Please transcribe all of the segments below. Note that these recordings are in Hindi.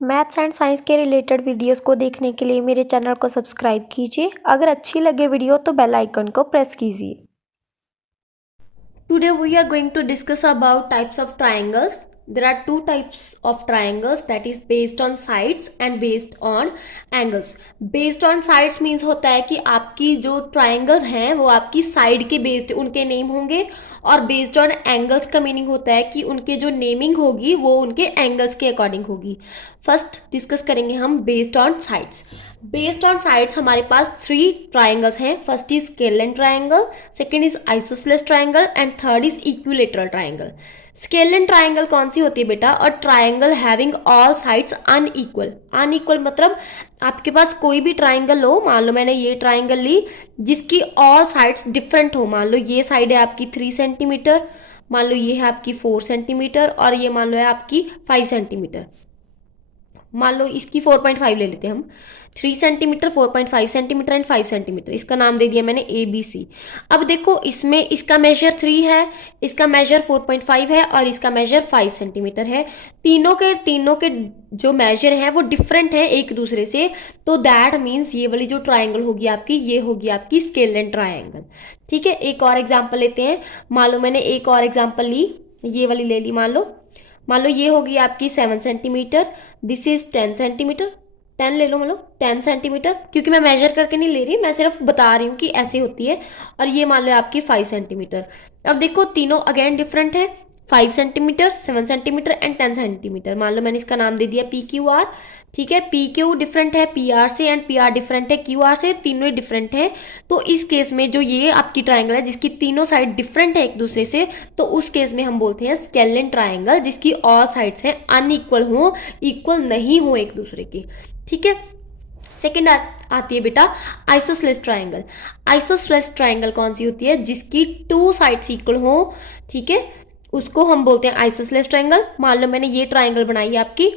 मैथ्स एंड साइंस के रिलेटेड वीडियोस को देखने के लिए मेरे चैनल को सब्सक्राइब कीजिए। अगर अच्छी लगे वीडियो तो बेल आइकन को प्रेस कीजिए। Today we are going to discuss about types of triangles. There are two types of triangles, that is based on sides and based on angles. Based on sides means होता है कि आपकी जो triangles हैं वो आपकी side के based उनके name होंगे, और based on angles का meaning होता है कि उनके जो naming होगी वो उनके angles के according होगी। फर्स्ट डिस्कस करेंगे हम based on sides. Based on sides हमारे पास 3 ट्राइंगल्स हैं। First is scalene triangle, second is isosceles triangle and third is equilateral triangle. Scalene triangle कौन सी होती है बेटा? और triangle having all sides unequal. Unequal मतलब आपके पास कोई भी ट्राइंगल हो, मान लो मैंने ये ट्राइंगल ली जिसकी ऑल साइड्स डिफरेंट हो। मान लो ये साइड है आपकी 3 सेंटीमीटर, मान लो ये है आपकी 4 सेंटीमीटर और ये मान लो है आपकी 5 सेंटीमीटर। मान लो इसकी 4.5 ले लेते हैं हम, 3 सेंटीमीटर, 4.5 सेंटीमीटर एंड 5 सेंटीमीटर। इसका नाम दे दिया मैंने ABC। अब देखो इसमें इसका मेजर 3 है, इसका मेजर 4.5 है और इसका मेजर 5 सेंटीमीटर है। तीनों के जो मेजर हैं वो डिफरेंट है एक दूसरे से, तो दैट मीन्स ये वाली जो ट्राइंगल होगी आपकी, ये होगी आपकी स्केलन ट्राइंगल। ठीक है, एक और एग्जाम्पल लेते हैं। मान लो मैंने एक और एग्जाम्पल ली, ये वाली ले ली। मान लो ये होगी आपकी 7 सेंटीमीटर, दिस इज 10 सेंटीमीटर। 10 ले लो, मान लो 10 सेंटीमीटर, क्योंकि मैं मेजर करके नहीं ले रही, मैं सिर्फ बता रही हूँ कि ऐसे होती है। और ये मान लो आपकी 5 सेंटीमीटर। अब देखो तीनों अगेन डिफरेंट है, 5 सेंटीमीटर, 7 सेंटीमीटर एंड 10 सेंटीमीटर। मान लो मैंने इसका नाम दे दिया PQR। ठीक है, PQ डिफरेंट है PR से एंड PR डिफरेंट है QR से, तीनों डिफरेंट है। तो इस केस में जो ये आपकी ट्राइंगल है जिसकी तीनों साइड डिफरेंट है एक दूसरे से, तो उस केस में हम बोलते हैं स्केलन ट्राइंगल, जिसकी ऑल साइड्स हैं अनइक्वल हो, इक्वल नहीं हो एक दूसरे की। ठीक है, सेकेंड आती है बेटा आइसोसेलेस ट्राइंगल। आइसोसेलेस ट्राइंगल कौन सी होती है? जिसकी 2 साइड्स इक्वल हो। ठीक है, उसको हम बोलते हैं आइसोसेलेस ट्राइंगल। मान लो मैंने ये ट्राइंगल बनाई है आपकी,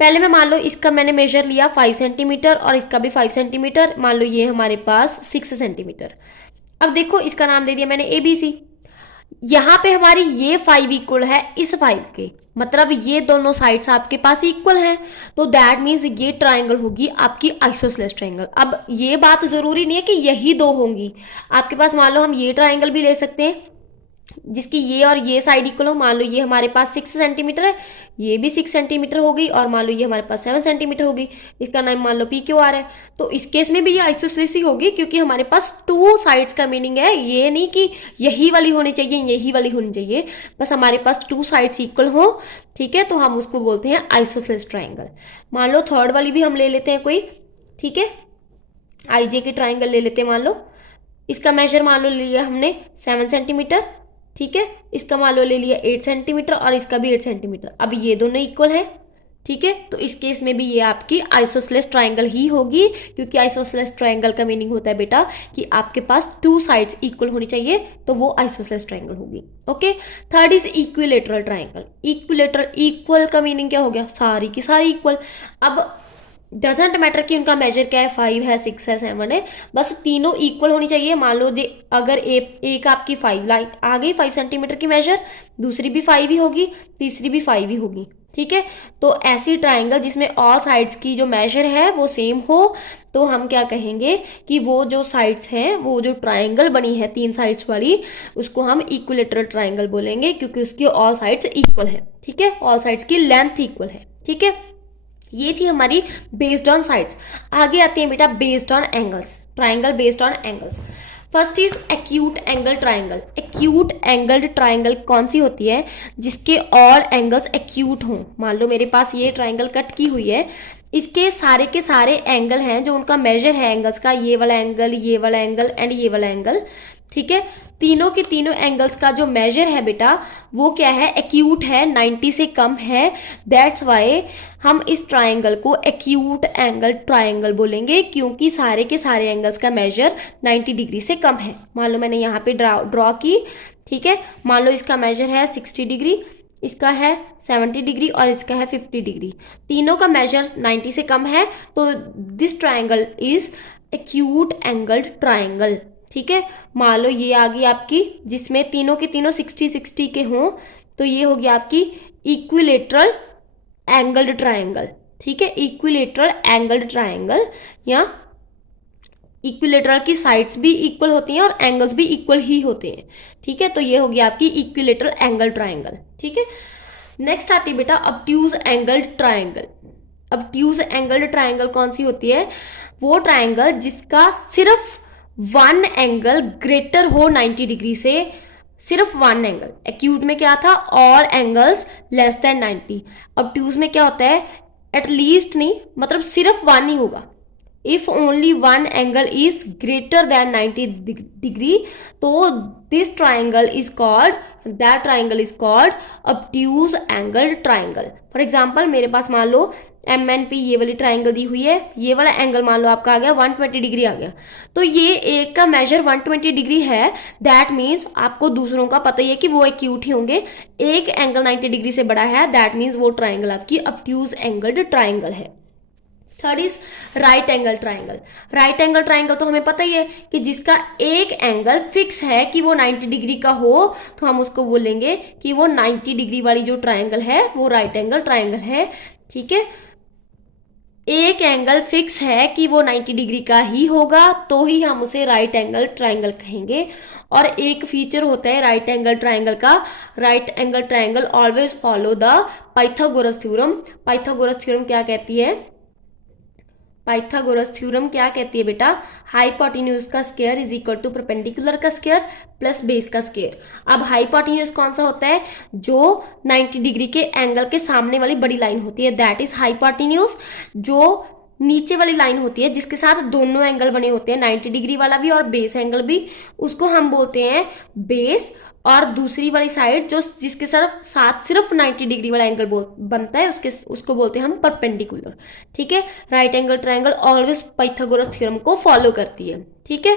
पहले मैं मान लो इसका मैंने मेजर लिया 5 सेंटीमीटर और इसका भी 5 सेंटीमीटर। मान लो ये हमारे पास 6 सेंटीमीटर। अब देखो इसका नाम दे दिया मैंने ABC। यहाँ पे हमारी ये 5 इक्वल है इस 5 के, मतलब ये दोनों साइड्स आपके पास इक्वल हैं, तो दैट मीन्स ये ट्राइंगल होगी आपकी आइसोसेलेस ट्राइंगल। अब ये बात जरूरी नहीं है कि यही दो होंगी, आपके पास मान लो हम ये ट्राइंगल भी ले सकते हैं जिसकी ये और ये साइड इक्वल हो। मान लो ये हमारे पास 6 सेंटीमीटर है, ये भी 6 सेंटीमीटर होगी, और मान लो ये हमारे पास 7 सेंटीमीटर होगी, इसका नाम मान लो PQR है। तो इस केस में भी ये आइसोसेलेस ही होगी, क्योंकि हमारे पास 2 साइड्स का मीनिंग है, ये नहीं कि यही वाली होनी चाहिए यही वाली होनी चाहिए, बस हमारे पास 2 साइड्स इक्वल हो। ठीक है, तो हम उसको बोलते हैं आइसोसेलेस ट्राइंगल। मान लो थर्ड वाली भी हम ले लेते हैं कोई। ठीक है, IJ की ट्राइंगल ले लेते हैं। मान लो इसका मेजर मान लो लिया हमने 7 सेंटीमीटर। ठीक है, इसका मान लो ले लिया 8 सेंटीमीटर और इसका भी 8 सेंटीमीटर। अब ये दोनों इक्वल है। ठीक है, तो इस केस में भी ये आपकी आइसोसेलेस ट्राइंगल ही होगी, क्योंकि आइसोसेलेस ट्राइंगल का मीनिंग होता है बेटा कि आपके पास 2 साइड्स इक्वल होनी चाहिए, तो वो आइसोसेलेस ट्राइंगल होगी। Okay, third is equilateral triangle. Equilateral, equal का मीनिंग क्या हो गया? सारी की सारी इक्वल। अब डजेंट मैटर कि उनका मेजर क्या है, 5 है, 6 है, 7 है, बस तीनों इक्वल होनी चाहिए। मान लो जे अगर एक आपकी 5 लाइट आ गई 5 सेंटीमीटर की मेजर, दूसरी भी 5 ही होगी, तीसरी भी 5 ही होगी। ठीक है, तो ऐसी ट्राइंगल जिसमें ऑल साइड्स की जो मेजर है वो सेम हो, तो हम क्या कहेंगे कि वो जो साइड्स हैं, वो जो ट्राइंगल बनी है 3 साइड्स वाली, उसको हम इक्विलेटरल ट्राइंगल बोलेंगे, क्योंकि उसकी ऑल साइड्स इक्वल है। ठीक है, ऑल साइड्स की लेंथ इक्वल है। ठीक है, ये थी हमारी बेस्ड ऑन साइड्स। आगे आती है बेटा based on angles, triangle based on angles. First is acute angle triangle. Acute angled triangle कौन सी होती है? जिसके ऑल एंगल्स एक्यूट हों। मान लो मेरे पास ये ट्राइंगल कट की हुई है, इसके सारे के सारे एंगल हैं जो उनका मेजर है एंगल्स का, ये वाला एंगल, ये वाला एंगल एंड ये वाला एंगल। ठीक है, तीनों के तीनों एंगल्स का जो मेजर है बेटा वो क्या है? एक्यूट है, 90 से कम है। दैट्स वाई हम इस ट्राइंगल को एक्यूट एंगल ट्राइंगल बोलेंगे, क्योंकि सारे के सारे एंगल्स का मेजर 90 डिग्री से कम है। मान लो मैंने यहाँ पे ड्रॉ की। ठीक है, मान लो इसका मेजर है 60 डिग्री, इसका है 70 डिग्री और इसका है 50 डिग्री। तीनों का मेजर 90 से कम है, तो this triangle is acute angled triangle. ठीक है, मान लो ये आ गई आपकी जिसमें तीनों के तीनों 60 60 के हों, तो ये होगी आपकी इक्विलेटरल एंगल्ड ट्राइंगल, ठीक है, इक्विलेटरल एंगल्ड ट्राइंगल, या इक्विलेटरल की साइड्स भी इक्वल होती हैं और एंगल्स भी इक्वल ही होते हैं, ठीक है। तो ये होगी आपकी इक्विलेटरल एंगल ट्राइंगल, ठीक है। नेक्स्ट आती है बेटा obtuse angled triangle. Obtuse angled triangle कौन सी होती है? वो ट्राइंगल जिसका सिर्फ वन एंगल ग्रेटर हो 90 डिग्री से, सिर्फ वन एंगल। एक्यूट में क्या था? All angles less than 90। Obtuse में क्या होता है? एटलीस्ट नहीं, मतलब सिर्फ वन ही होगा। If only one angle is greater than 90 degree, तो this triangle is called, that triangle is called obtuse angle triangle. For example मेरे पास मान लो एम एन पी ये वाली ट्राइंगल दी हुई है, ये वाला एंगल मान लो आपका आ गया 120 डिग्री आ गया, तो ये एक का मेजर 120 डिग्री है। दैट मीन्स आपको दूसरों का पता ही है कि वो एक्यूट ही होंगे। एक एंगल 90 डिग्री से बड़ा है, दैट मीन्स वो ट्राइंगल आपकी ऑब्ट्यूज एंगल्ड ट्राइंगल है। Third is right angle triangle. Right angle triangle तो हमें पता ही है कि जिसका एक एंगल फिक्स है कि वो 90 डिग्री का हो, तो हम उसको बोलेंगे कि वो 90 डिग्री वाली जो ट्राइंगल है वो राइट एंगल ट्राइंगल है, ठीक है। एक एंगल फिक्स है कि वो 90 डिग्री का ही होगा तो ही हम उसे राइट एंगल ट्राइंगल कहेंगे। और एक फीचर होता है राइट एंगल ट्राइंगल का, right angle triangle always follow the Pythagoras theorem. Pythagoras theorem क्या कहती है? पाइथागोरस थ्योरम क्या कहती है बेटा? हाइपोटेन्यूज का square is equal to perpendicular का स्क्वायर प्लस बेस का स्क्वायर। अब हाइपोटेन्यूज कौन सा होता है? जो 90 डिग्री के एंगल के सामने वाली बड़ी लाइन होती है, दैट इज हाइपोटेन्यूज। जो नीचे वाली लाइन होती है जिसके साथ दोनों एंगल बने होते हैं, 90 डिग्री वाला भी और बेस एंगल भी, उसको हम बोलते हैं बेस। और दूसरी वाली साइड जो जिसके साथ सिर्फ 90 डिग्री वाला एंगल बनता है उसको बोलते हैं हम परपेंडिकुलर, ठीक है। Right angle triangle always Pythagoras theorem को फॉलो करती है, ठीक है।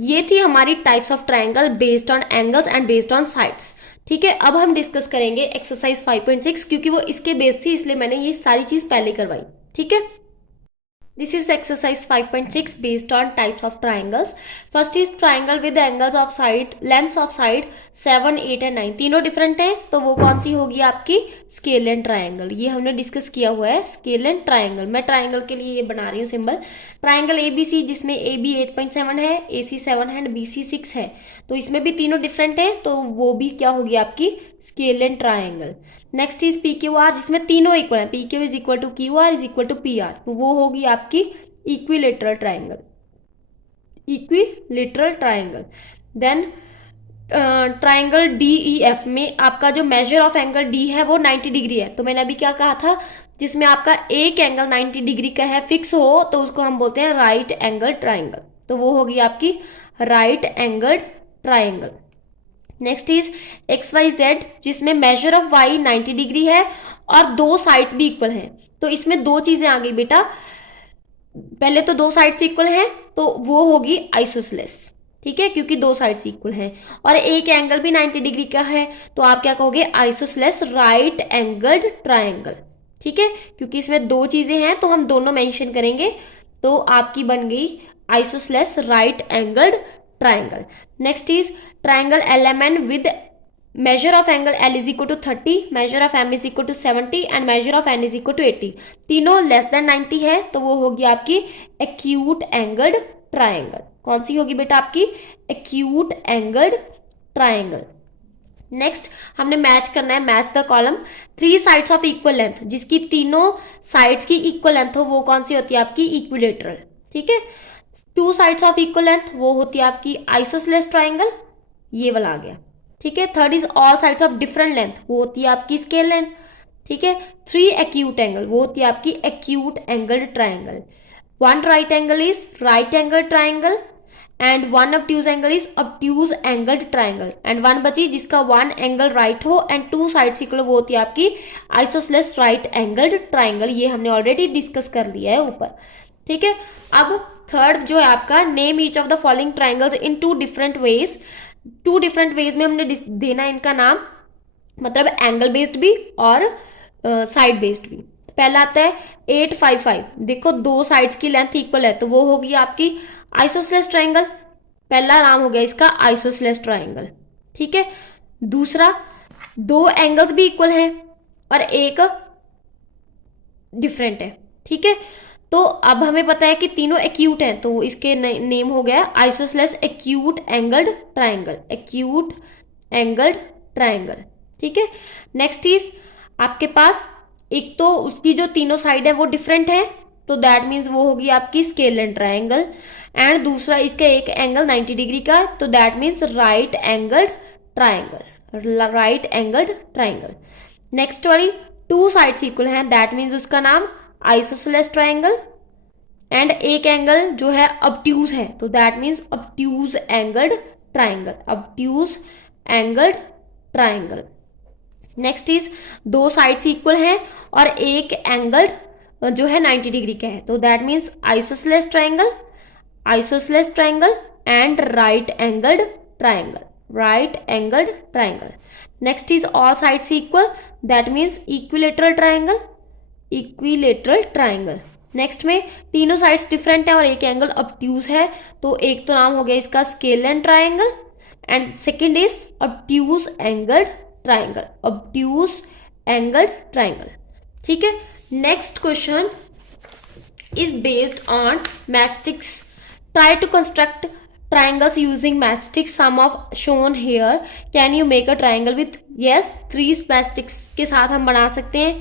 ये थी हमारी types of triangle based on angles and based on sides, ठीक है। अब हम डिस्कस करेंगे एक्सरसाइज 5.6, क्योंकि वो इसके बेस थी इसलिए मैंने ये सारी चीज पहले करवाई, ठीक है। This is exercise 5.6 based on types of triangles. First is triangle with angles of side, lengths of side 7, 8 and 9 तीनों डिफरेंट हैं, तो वो कौन सी होगी आपकी? Scalene triangle. ये हमने डिस्कस किया हुआ है, स्केल एंड ट्राइंगल। मैं ट्राइंगल के लिए ये बना रही हूँ सिंबल। ट्राइंगल ABC जिसमें AB 8.7 है, AC 7 है एंड BC 6 है, तो इसमें भी तीनों डिफरेंट है, तो वो भी क्या होगी आपकी? Scalene triangle. Next is PQR जिसमें तीनों इक्वल है, PQ is equal to QR is equal to PR, तो वो होगी आपकी equilateral triangle. Equilateral triangle. Then triangle DEF में आपका जो मेजर ऑफ एंगल D है वो 90 डिग्री है, तो मैंने अभी क्या कहा था? जिसमें आपका एक एंगल 90 डिग्री का है, फिक्स हो, तो उसको हम बोलते हैं राइट एंगल ट्राइंगल, तो वो होगी आपकी right angle triangle. Next is XYZ जिसमें मेजर ऑफ Y 90 डिग्री है और दो साइड्स भी इक्वल हैं, तो इसमें दो चीजें आ गई बेटा। पहले तो दो साइड्स इक्वल हैं, तो वो होगी आइसोसेलेस, ठीक है, क्योंकि दो साइड्स इक्वल हैं। और एक एंगल भी 90 डिग्री का है, तो आप क्या कहोगे? आइसोसेलेस राइट एंगल्ड ट्राइंगल, ठीक है। क्योंकि इसमें दो चीजें हैं तो हम दोनों मेंशन करेंगे, तो आपकी बन गई isosceles right angled triangle. Next is triangle LMN with measure of angle L is equal to 30, measure of M is equal to 70 and measure of N is equal to 80, तीनों लेस देन 90 है, तो वो होगी आपकी एक्यूट एंगल्ड ट्राइंगल। कौन सी होगी बेटा? आपकी एक्यूट एंगल्ड ट्राइंगल। नेक्स्ट हमने मैच करना है, match the column. 3 sides of equal length, जिसकी तीनों साइड्स की इक्वल लेंथ हो, वो कौन सी होती है? आपकी इक्विलेटरल, ठीक है। 2 साइड्स ऑफ इक्वल लेंथ, वो होती है आपकी आइसोसेलेस ट्राइंगल, ये वाला आ गया, ठीक है। Third is all sides of different length, वो होती है आपकी स्केल लेंथ, ठीक है। 3 एक्यूट एंगल, वो होती है आपकी acute angle triangle. 1 right angle is right angle triangle and 1 obtuse angle is obtuse angled triangle, and 1 बची जिसका 1 एंगल राइट हो एंड 2 साइड्स इक्वल, वो होती है आपकी आइसोसेलेस राइट एंगल्ड ट्राइंगल। ये हमने ऑलरेडी डिस्कस कर लिया है ऊपर, ठीक है। अब थर्ड जो है आपका, name each of the following triangles in 2 different ways. 2 different ways में हमने देना इनका नाम, मतलब एंगल बेस्ड भी और साइड बेस्ड भी। पहला आता है 855, देखो दो साइड्स की लेंथ इक्वल है, तो वो होगी आपकी आइसोसेलेस ट्राइंगल। पहला नाम हो गया इसका आइसोसेलेस ट्राइंगल, ठीक है। दूसरा, दो एंगल्स भी इक्वल हैं और एक डिफरेंट है। ठीक है, तो अब हमें पता है कि तीनों एक्यूट हैं, तो इसके नेम हो गया isosceles acute angled triangle, acute angled triangle. ठीक है, नेक्स्ट इज आपके पास एक तो उसकी जो तीनों साइड है वो डिफरेंट है, तो दैट मीन्स वो होगी आपकी स्केलेन ट्राइंगल। एंड दूसरा इसका एक एंगल 90 डिग्री का है, तो that means right angled triangle, right angled triangle. Next वाली टू साइड्स इक्वल हैं, दैट मीन्स उसका नाम आइसोसेलेस ट्राइंगल। एंड एक एंगल जो है ऑब्ट्यूज है, तो that means obtuse angled triangle, obtuse angled triangle. Next is दो साइड्स इक्वल हैं और एक एंगल जो है 90 डिग्री का है, तो that means isosceles triangle, isosceles triangle and right angled triangle, right angled triangle. Next is all sides equal, that means equilateral triangle, equilateral triangle. Next में तीनों साइड्स डिफरेंट है और एक एंगल ऑब्ट्यूज है, तो एक तो नाम हो गया इसका scalene triangle and second is obtuse angled triangle, obtuse angled triangle. ठीक है, next question is based on matchsticks, try to construct triangles using matchsticks, sum of shown here, can you make a triangle with, yes 3 matchsticks के साथ हम बना सकते हैं,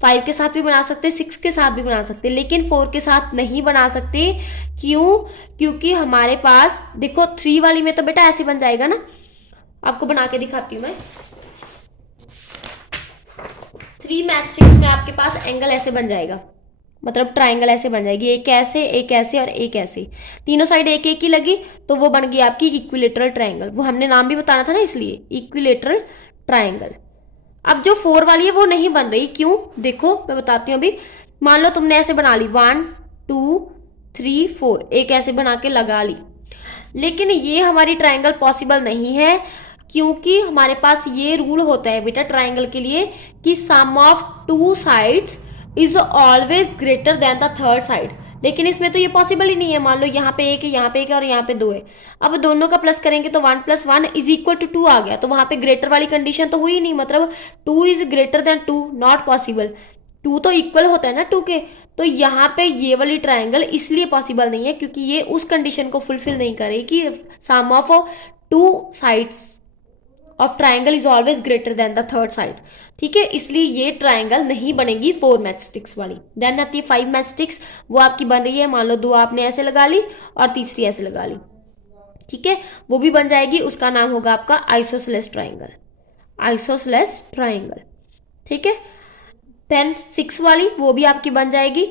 5 के साथ भी बना सकते हैं, 6 के साथ भी बना सकते हैं, लेकिन 4 के साथ नहीं बना सकते। क्यों? क्योंकि हमारे पास देखो 3 वाली में तो बेटा ऐसे बन जाएगा ना, आपको बना के दिखाती हूँ मैं। 3 मैचस्टिक्स में आपके पास एंगल ऐसे बन जाएगा, मतलब ट्राइंगल ऐसे बन जाएगी, एक ऐसे और एक ऐसे, तीनों साइड एक एक ही लगी, तो वो बन गई आपकी इक्विलेटरल ट्राइंगल। वो हमने नाम भी बताना था ना, इसलिए इक्विलेटरल ट्राइंगल। अब जो 4 वाली है वो नहीं बन रही, क्यों? देखो मैं बताती हूँ अभी। मान लो तुमने ऐसे बना ली 1 2 3 4, एक ऐसे बना के लगा ली, लेकिन ये हमारी ट्राइंगल पॉसिबल नहीं है, क्योंकि हमारे पास ये रूल होता है बेटा ट्राइंगल के लिए कि sum of 2 sides is always greater than the third side, लेकिन इसमें तो ये पॉसिबल ही नहीं है। मान लो यहाँ पे एक है, यहाँ पे एक है और यहाँ पे 2 है, अब दोनों का प्लस करेंगे तो 1 + 1 इज इक्वल टू 2 आ गया, तो वहां पे ग्रेटर वाली कंडीशन तो हुई नहीं, मतलब 2 is greater then 2, not possible. 2 तो इक्वल होता है ना 2 के, तो यहाँ पे ये वाली ट्राइंगल इसलिए पॉसिबल नहीं है क्योंकि ये उस कंडीशन को फुलफिल नहीं करेगी, sum of 2 sides of triangle is always greater than the third side. ठीक है, इसलिए ये ट्राइंगल नहीं बनेगी 4 मैचस्टिक्स वाली। देन आती है 5 मैचस्टिक्स, वो आपकी बन रही है, मान लो 2 आपने ऐसे लगा ली और तीसरी ऐसे लगा ली। ठीक है, वो भी बन जाएगी, उसका नाम होगा आपका आइसोसेलेस ट्राइंगल, आइसोसेलेस ट्राइंगल। ठीक है, देन 6 वाली वो भी आपकी बन जाएगी।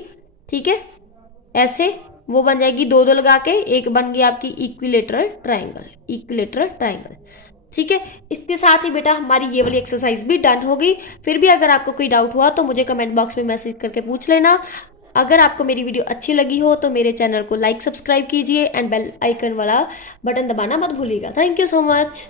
ठीक है, ऐसे वो बन जाएगी 2 लगा के, एक बन गई आपकी इक्विलेटरल ट्राइंगल, इक्विलेटरल ट्राइंगल। ठीक है, इसके साथ ही बेटा हमारी ये वाली एक्सरसाइज भी डन हो गई। फिर भी अगर आपको कोई डाउट हुआ तो मुझे कमेंट बॉक्स में मैसेज करके पूछ लेना। अगर आपको मेरी वीडियो अच्छी लगी हो तो मेरे चैनल को लाइक सब्सक्राइब कीजिए एंड बेल आइकन वाला बटन दबाना मत भूलिएगा। Thank you so much.